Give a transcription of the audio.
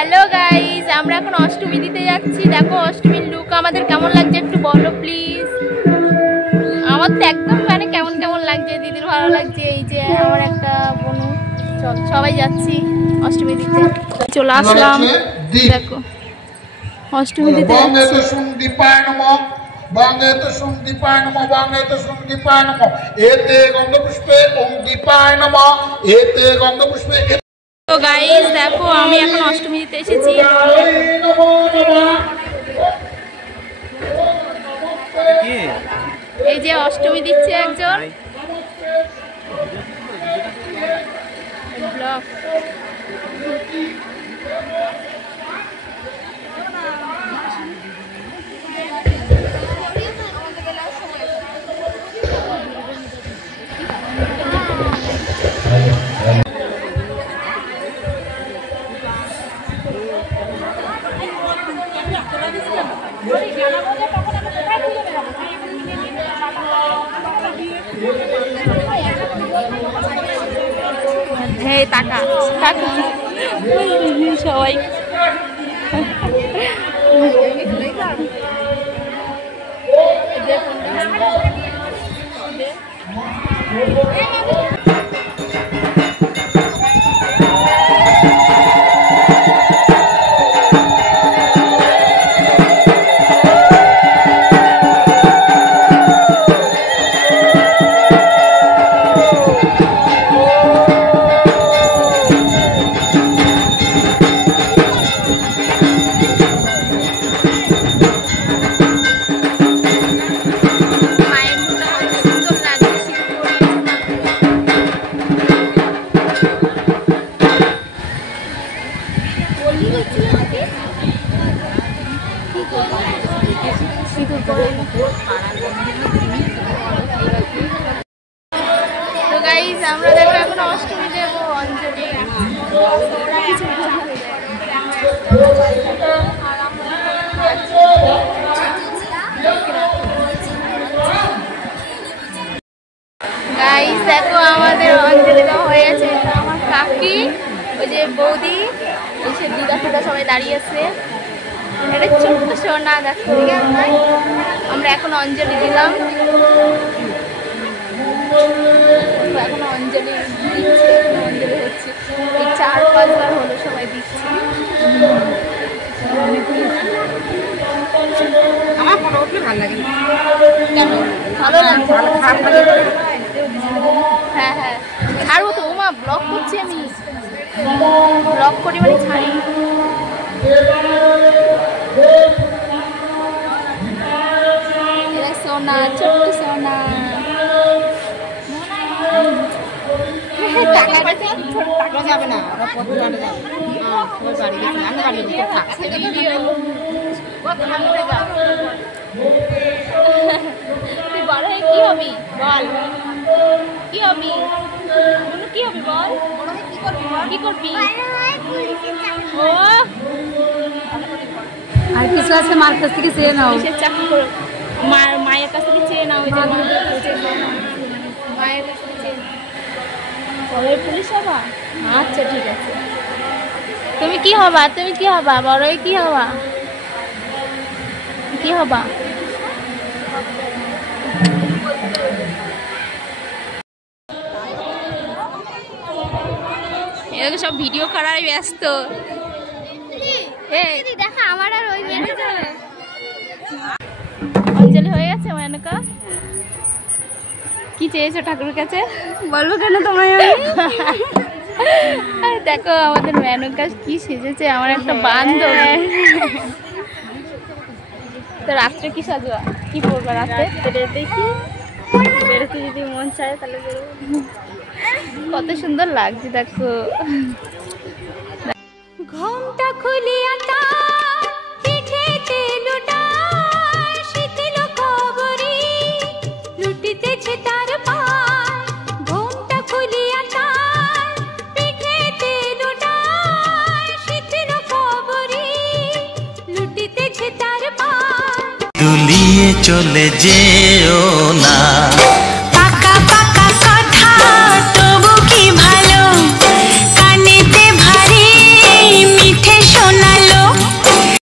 Hello guys, আমরা এখন অষ্টমী দিতে যাচ্ছি। দেখো অষ্টমীর লুক আমাদের কেমন লাগছে একটু বলো প্লিজ। আমার তো একদম মানে কেমন কেমন লাগছে, দিদির ভালো লাগছে। এই যে আমার একটা বোন, চল সবাই যাচ্ছি অষ্টমী দিতে। চলে আসলাম, দেখো অষ্টমী দিতে তো গাইস দেখো আমি এখন অষ্টমী দিতে এসেছি। এই যে অষ্টমী দিচ্ছে একজন ব্লগ। হ্যাঁ টাকা টাকা সবাই তো গাইস আমরা দেখো এখন অষ্টমী দেব অঞ্জলি। গাইস দেখো আমাদের অঞ্জলি দেওয়া হয়ে গেছে। আমার কাকি, ওই যে বৌদি, এসে দিদা ফিদা সবাই দাঁড়িয়ে আছে। এটা ছোট্ট সোনা দেখো। আমরা এখন অঞ্জলি দিলাম, এখন অঞ্জলি দিচ্ছে, অঞ্জলি হচ্ছে। এই 4-5 বার হলো সবাই দিচ্ছে। আমার ফটো উঠলে ভালো লাগে। কেন ভালো লাগছে? হ্যাঁ হ্যাঁ ছাড়বো তো। ওমা ব্লগ করছি আমি, ব্লগ করি মানে ছাড়ি। সোনা ছোট্ট সোনা টাকা যাবে না, ওরা কত টাকা যাবে। ওই বাড়ি গেছে, আমি বাড়ি গেছি। তুই বড় হয়ে কি হবি বল? কি হবি? কি হবি বল? কি করবি? ও আর কিছু আছে মার কাছ থেকে চেয়ে নাও। চাকরি করো, মায়ের কাছ থেকে চেয়ে নাও। ওই যে মায়ের কাছ থেকে চেয়ে নাও। পুলিশ হবা? আচ্ছা ঠিক আছে। তুমি কি হবা? তুমি কি হবা? বড় হয়ে কি হবা? কি হবা? এরকম সব ভিডিও করার ব্যস্ত। দেখা আমার আর ওই অঞ্জলি হয়ে গেছে। মেনকা কি চেয়েছো ঠাকুরের কাছে বলবো কেন তোমায়? দেখো আমাদের মেনকা কি সেজেছে, আমার একটা বান্ধবী। তো রাত্রে কি সাজবা? কি পরবা রাতে? দেখি বেরোতে যদি মন চায় তাহলে বেরোবো। কত সুন্দর লাগছে দেখো। ঘুমটা খুলিয়া পিঠেতে লুটায় শীতল খবরি লুটিতেছে তার পায়। ঘুমটা খুলিয়া পিঠেতে লুটায় শীতল খবরি লুটিতেছে তার পায়। দুলিয়ে চলে যেও না।